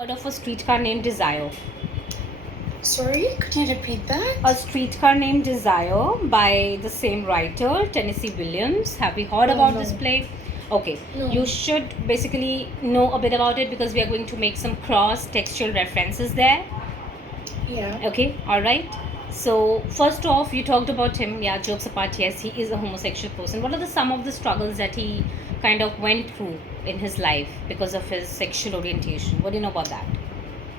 Heard of a streetcar named Desire? Sorry, could you repeat that? A streetcar named Desire by the same writer, Tennessee Williams. Have you heard Oh about this no, play? Okay, you no. should basically know a bit about it because we are going to make some cross textual references there. Yeah. Okay, all right. So first off, you talked about him. Yeah, jokes apart, yes, he is a homosexual person. What are the some of the struggles that he kind of went through in his life because of his sexual orientation? What do you know about that?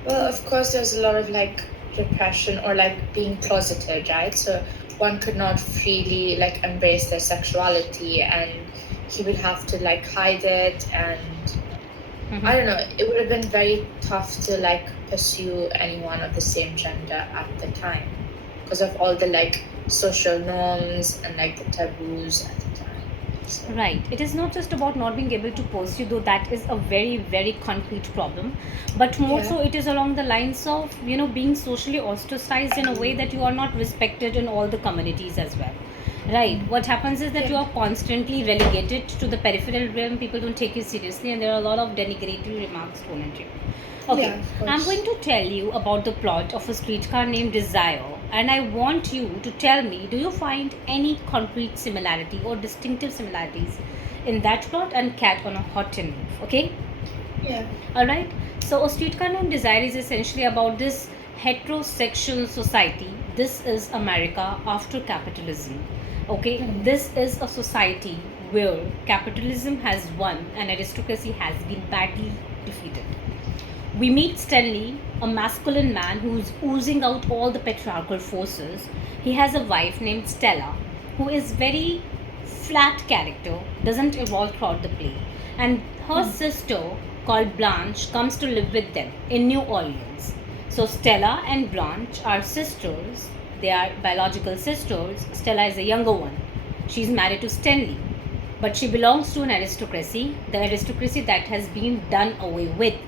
Well, of course, there's a lot of repression or being closeted, right? So one could not freely embrace their sexuality, and he would have to hide it. And Mm-hmm. I don't know, it would have been very tough to pursue anyone of the same gender at the time because of all the social norms and the taboos at the time. So, Right. It is not just about not being able to pursue, though that is a very, very concrete problem, but more yeah. so it is along the lines of, being socially ostracized in a way that you are not respected in all the communities as well. Right. What happens is that you Yeah. are constantly relegated to the peripheral realm, people don't take you seriously, and there are a lot of denigratory remarks thrown at you. Okay, Yeah, of I'm course. going to tell you about the plot of a streetcar named Desire, and I want you to tell me, do you find any concrete similarity or distinctive similarities in that plot and Cat on a Hot Tin Roof? Okay, Yeah. alright. So, a streetcar named Desire is essentially about this heterosexual society. This is America after capitalism. Okay, Mhm. this is a society where capitalism has won and aristocracy has been badly defeated. We meet Stanley, a masculine man who's oozing out all the patriarchal forces. He has a wife named Stella, who is very flat character, doesn't evolve throughout the play. And her Mhm. sister, called Blanche, comes to live with them in New Orleans. So Stella and Blanche are sisters. They are biological sisters. Stella is the younger one. She's married to Stanley. But she belongs to an aristocracy, the aristocracy that has been done away with.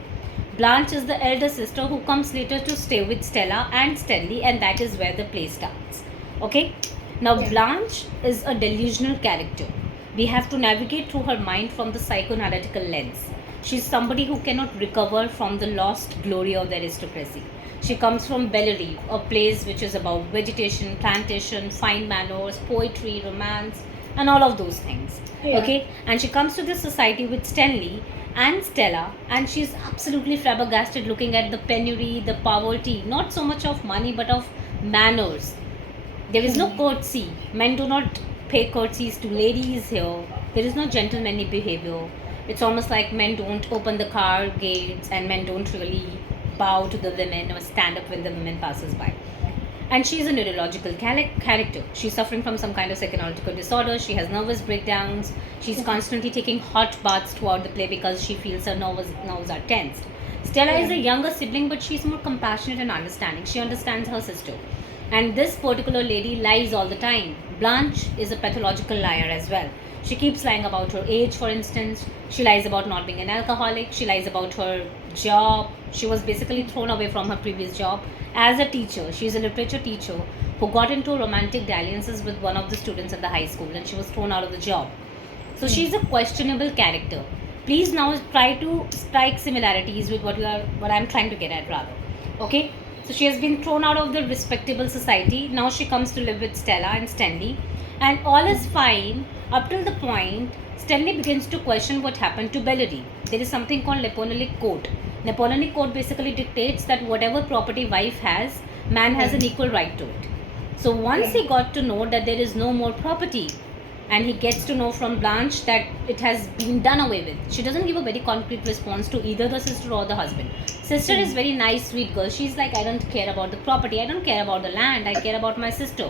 Blanche is the elder sister who comes later to stay with Stella and Stanley, and that is where the play starts. Okay? Now, Yeah. Blanche is a delusional character. We have to navigate through her mind from the psychoanalytical lens. She's somebody who cannot recover from the lost glory of the aristocracy. She comes from Bellerive, a place which is about vegetation, plantation, fine manners, poetry, romance, and all of those things. Yeah. Okay? And she comes to this society with Stanley and Stella, and she's absolutely flabbergasted looking at the penury, the poverty, not so much of money but of manners. There is no Mhm. courtesy. Men do not pay courtesies to ladies here. There is no gentlemanly behavior. It's almost like men don't open the car gates and men don't really bow to the women or stand up when the women passes by. And she's a neurological character. She's suffering from some kind of psychological disorder. She has nervous breakdowns. She's constantly taking hot baths throughout the play because she feels her nerves are tensed. Stella is Yeah. a younger sibling, but she's more compassionate and understanding. She understands her sister. And this particular lady lies all the time. Blanche is a pathological liar as well. She keeps lying about her age, for instance. She lies about not being an alcoholic. She lies about her job. She was basically thrown away from her previous job as a teacher. She's a literature teacher who got into romantic dalliances with one of the students in the high school, and she was thrown out of the job. So she's a questionable character. Please now try to strike similarities with what I'm trying to get at rather. Okay? So she has been thrown out of the respectable society. Now she comes to live with Stella and Stanley. And all is fine up till the point Stanley begins to question what happened to Bellary. There is something called Napoleonic Code. Napoleonic Code basically dictates that whatever property wife has, man has an equal right to it. So once Yeah. he got to know that there is no more property, and he gets to know from Blanche that it has been done away with. She doesn't give a very concrete response to either the sister or the husband. Sister is very nice, sweet girl. She's like, I don't care about the property, I don't care about the land, I care about my sister.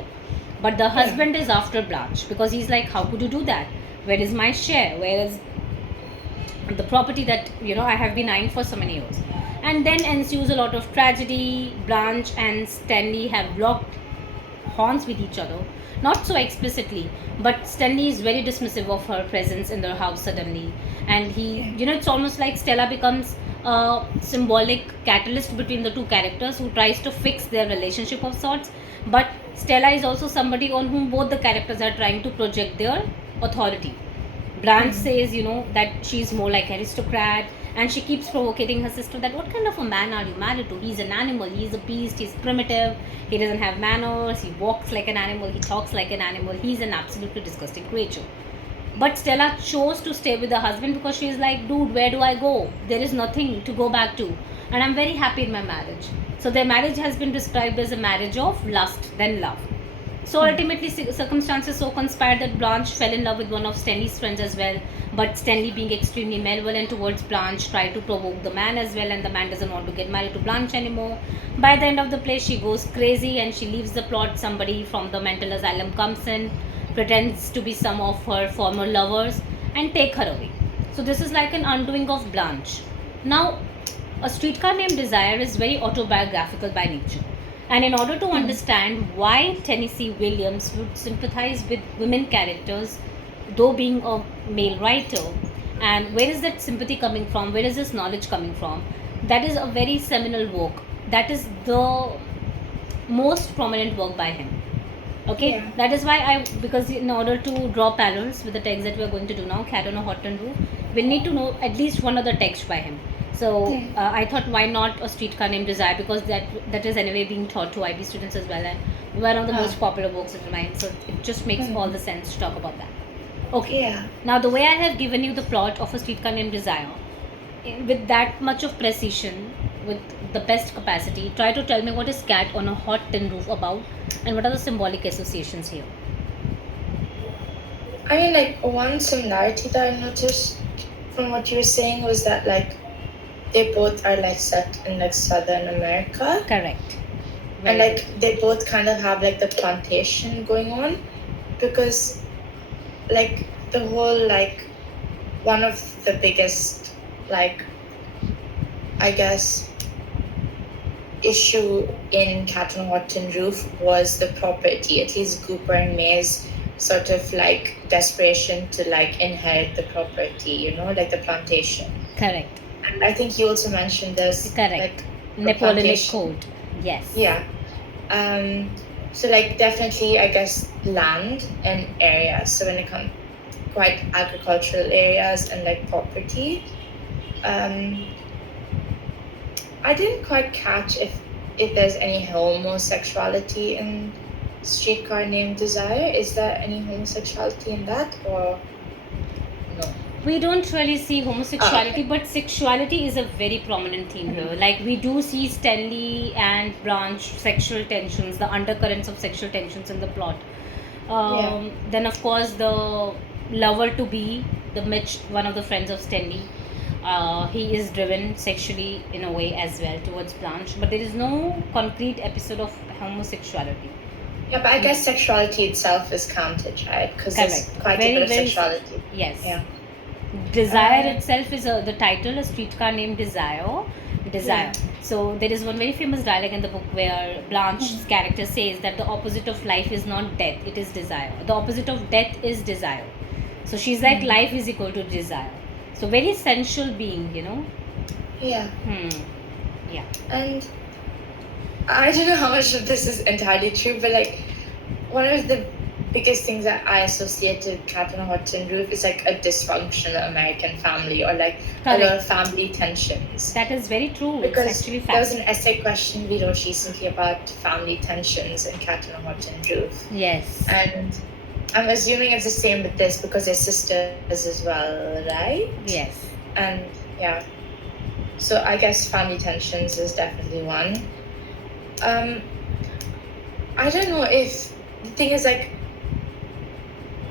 But the husband is after Blanche because he's like, how could you do that? Where is my share? Where is the property that I have been eyeing for so many years? And then ensues a lot of tragedy. Blanche and Stanley have locked horns with each other, not so explicitly, but Stanley is very dismissive of her presence in their house suddenly. And it's almost like Stella becomes a symbolic catalyst between the two characters who tries to fix their relationship of sorts. But Stella is also somebody on whom both the characters are trying to project their authority. Blanche says, that she's more like aristocrat, And she keeps provoking her sister that what kind of a man are you married to? He's an animal, he's a beast, he's primitive, he doesn't have manners, he walks like an animal, he talks like an animal, he's an absolutely disgusting creature. But Stella chose to stay with her husband because she's like, dude, where do I go? There is nothing to go back to. And I'm very happy in my marriage. So their marriage has been described as a marriage of lust, then love. So ultimately, circumstances so conspired that Blanche fell in love with one of Stanley's friends as well. But Stanley, being extremely malevolent towards Blanche, tried to provoke the man as well, and the man doesn't want to get married to Blanche anymore. By the end of the play, she goes crazy and she leaves the plot. Somebody from the mental asylum comes in, pretends to be some of her former lovers, and take her away. So this is like an undoing of Blanche. Now, A Streetcar Named Desire is very autobiographical by nature. And in order to understand why Tennessee Williams would sympathize with women characters, though being a male writer, and where is that sympathy coming from, where is this knowledge coming from, that is a very seminal work. That is the most prominent work by him. Okay, Yeah. that is why because in order to draw parallels with the text that we are going to do now, Cat on a Hot Tin Roof, we'll need to know at least one other text by him. So I thought, why not A Streetcar Named Desire, because that is anyway being taught to IB students as well, and one of the most popular books of mine. So it just makes all the sense to talk about that. Okay. Yeah. Now the way I have given you the plot of A Streetcar Named Desire, with that much of precision, with the best capacity, try to tell me what is Cat on a Hot Tin Roof about, and what are the symbolic associations here. I mean, like, one similarity that I noticed from what you were saying was that, like, they both are, like, set in, like, Southern America. Correct. And, like, they both kind of have, like, the plantation going on. Because, like, the whole, like, one of the biggest, like, I guess, issue in Cat on a Hot Tin Roof was the property. At least Cooper and May's sort of, like, desperation to, like, inherit the property, you know, like the plantation. Correct. And I think you also mentioned this. Correct. Like, Napoleonic plantation. Code. Yes. Yeah. So, like, definitely, I guess, land and areas. So when it comes quite agricultural areas and, like, property. I didn't quite catch if there's any homosexuality in Streetcar Named Desire. Is there any homosexuality in that, or no? We don't really see homosexuality, but sexuality is a very prominent theme here. Like, we do see Stanley and Blanche sexual tensions, the undercurrents of sexual tensions in the plot. Then, of course, the lover to be, the Mitch, one of the friends of Stanley, he is driven sexually in a way as well towards Blanche, but there is no concrete episode of homosexuality. Yeah, but I guess sexuality itself is counted, right? Because there's Correct. quite Very, a bit of very- sexuality. Yes. Yeah. Desire itself is the title, A Streetcar Named Desire. Yeah. So there is one very famous dialogue in the book where Blanche's character says that the opposite of life is not death, it is desire. The opposite of death is desire. So she's like, life is equal to desire. So very sensual being, you know. Yeah. Yeah. And I don't know how much of this is entirely true, but, like, one of the biggest things that I associated Cat on a Hot Tin Roof is, like, a dysfunctional American family, or, like, a lot of family tensions. That is very true. Because it's actually there was fact. an essay question we wrote recently about family tensions in Cat on a Hot Tin Roof. Yes. And I'm assuming it's the same with this because they're sisters as well, right? Yes. And yeah. So I guess family tensions is definitely one. I don't know if the thing is, like,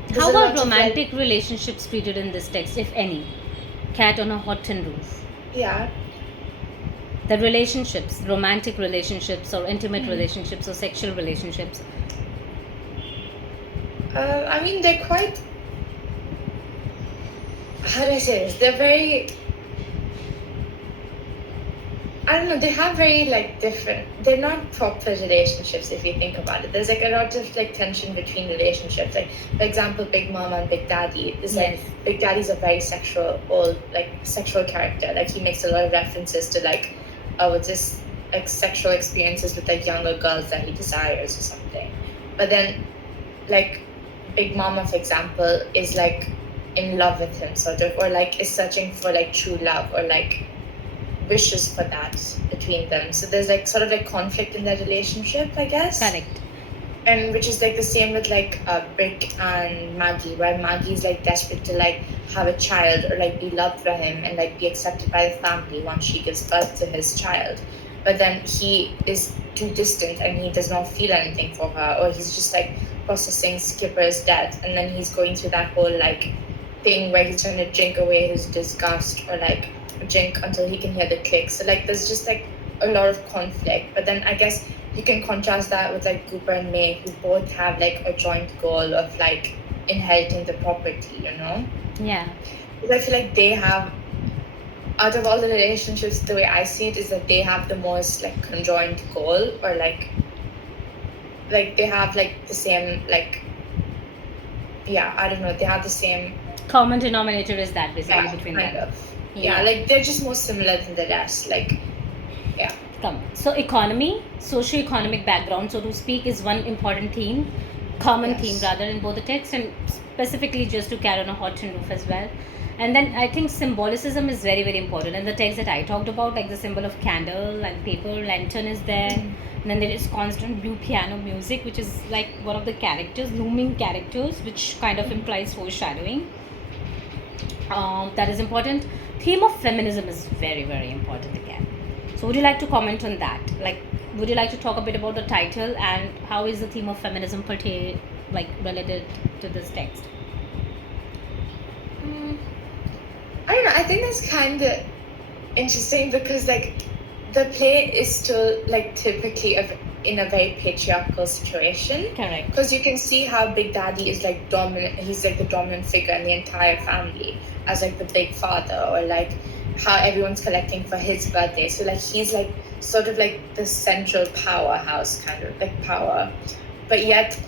there's How a lot are of, like- romantic relationships treated in this text, if any? Cat on a Hot Tin Roof. Yeah. The relationships, romantic relationships, or intimate relationships, or sexual relationships. I mean, they're quite. How do I say this? They're very. I don't know. They have very, like, different. They're not proper relationships if you think about it. There's, like, a lot of, like, tension between relationships. Like, for example, Big Mama and Big Daddy. It's like, Yes. Big Daddy's a very sexual character. Like, he makes a lot of references to, like, just, like, sexual experiences with, like, younger girls that he desires or something. But then, like, Big Mama, for example, is, like, in love with him, sort of, or like is searching for like true love, or like wishes for that between them. So there's like sort of like conflict in their relationship, I guess. Correct. And which is like the same with like Brick and Maggie, where Maggie's like desperate to like have a child or like be loved by him and like be accepted by the family once she gives birth to his child. But then he is too distant and he does not feel anything for her, or he's just like processing Skipper's death, and then he's going through that whole like thing where he's trying to drink away his disgust, or like drink until he can hear the click. So like there's just like a lot of conflict. But then I guess you can contrast that with like Cooper and May, who both have like a joint goal of like inheriting the property, you know? Yeah. Because I feel like they have, out of all the relationships, the way I see it is that they have the most like conjoined goal, or like they have like the same like, yeah, I don't know, they have the same Common denominator is that basically between kind them. of. Yeah, like they're just more similar than the rest. Like, yeah. Come. So economy, socio-economic background, so to speak, is one important theme, common Yes. theme rather, in both the text, and specifically just to carry on a hot tin roof as well. And then I think symbolicism is very, very important. In the text that I talked about, like the symbol of candle and paper lantern is there. And then there is constant blue piano music, which is like one of the characters, looming characters, which kind of implies foreshadowing. That is important. Theme of feminism is very, very important again. So would you like to comment on that? Like, would you like to talk a bit about the title and how is the theme of feminism like related to this text? I don't know. I think that's kind of interesting because like the play is still like typically in a very patriarchal situation. Correct. Because you can see how Big Daddy is like dominant. He's like the dominant figure in the entire family as like the big father, or like how everyone's collecting for his birthday. So like he's like sort of like the central powerhouse kind of like power. But yet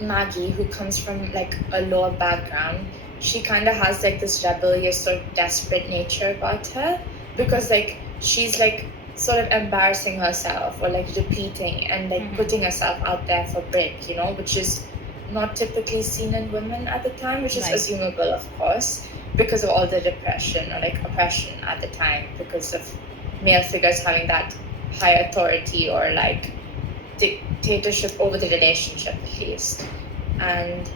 Maggie, who comes from like a lower background, she kind of has like this rebellious sort of desperate nature about her, because like she's like sort of embarrassing herself, or like repeating and like putting herself out there for Brick, you know, which is not typically seen in women at the time, which is Right. assumable, of course, because of all the repression or like oppression at the time, because of male figures having that high authority or like dictatorship over the relationship at least. And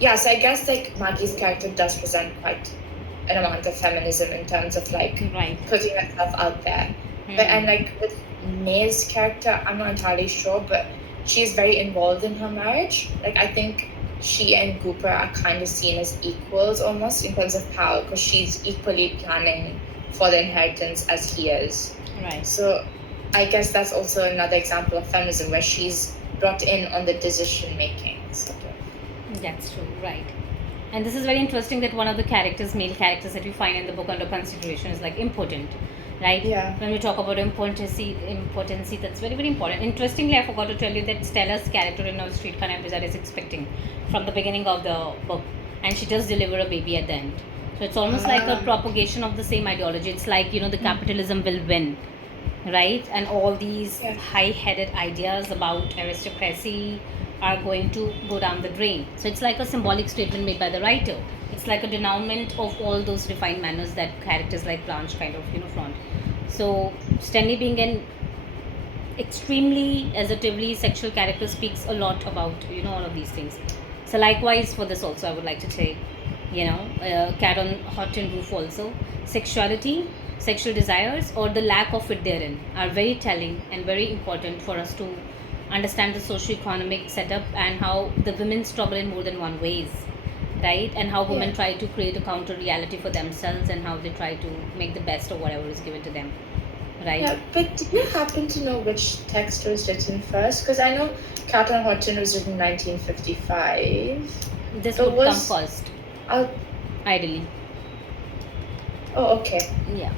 yeah, so I guess like Maggie's character does present quite an amount of feminism in terms of like Right. putting herself out there. But and like with May's character, I'm not entirely sure, but she's very involved in her marriage. Like I think she and Cooper are kind of seen as equals almost in terms of power, because she's equally planning for the inheritance as he is. Right. So I guess that's also another example of feminism, where she's brought in on the decision making sort of. That's true, right. And this is very interesting that one of the characters, male characters that we find in the book under consideration is like impotent, right? Yeah. When we talk about impotency, that's very, very important. Interestingly, I forgot to tell you that Stella's character in our Streetcar episode is expecting from the beginning of the book, and she does deliver a baby at the end. So it's almost like a propagation of the same ideology. It's like, the capitalism will win, right? And all these high-headed ideas about aristocracy are going to go down the drain. So it's like a symbolic statement made by the writer. It's like a denouement of all those refined manners that characters like Blanche kind of flaunt. So Stanley being an extremely assertively sexual character speaks a lot about all of these things. So likewise for this also I would like to say, Cat on Hot Tin Roof also, sexuality, sexual desires, or the lack of it therein are very telling and very important for us to understand the socio-economic setup and how the women struggle in more than one ways, right? And how women try to create a counter reality for themselves, and how they try to make the best of whatever is given to them, right? Yeah, but do you happen to know which text was written first? Because I know Cat on Hot Tin was written in 1955. This So would come was- first, Oh, ideally. okay. Yeah.